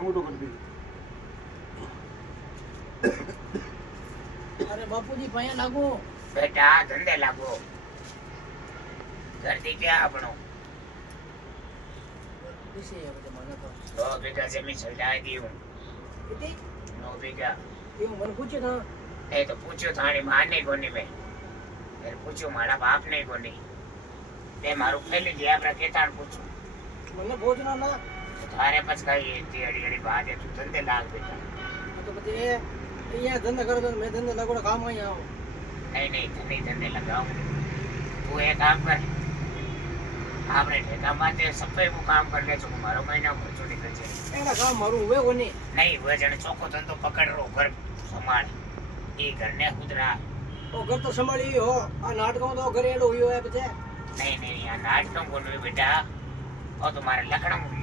अंगूठो कर दी। अरे बापूजी पाया लागो बेटा धंधे लागो करती क्या अपनो किसे है बजे મને તો 9 बीघा जमीन छलटाई दी हूँ कितनी 9 बीघा ये મને પૂછ્યો था नहीं तो पूछो थारी मां नहीं कोनी में फिर पूछो मारा बाप नहीं कोनी ते मारू पहले जी आपरा केतान पूछो મને ભોજના ના थारे पास कई ये अड़ी अड़ी बात है तू धंधे लाग बेटा તો પછી એ અહીંયા ધંધા કરો તો મેં ધંધા લાગોડા કામ અહીંયા આવો नहीं धंधे लगाऊं तू एक काम कर आपने ठेका माते सफाई वो काम कर ले जो मारो महीना खर्चो निकल जाए એના કામ મારું હવે કોની नहीं वो जने चौको धंधो पकड़ रो घर संभाल ये घर ने खुद रहा ઓ ઘર તો સંભાળી હો આ નાટકમાં તો ઘરે એડો હોયો હે પછી नहीं यहाँ नाटकों को नहीं बेटा और तुम्हारे लखनऊ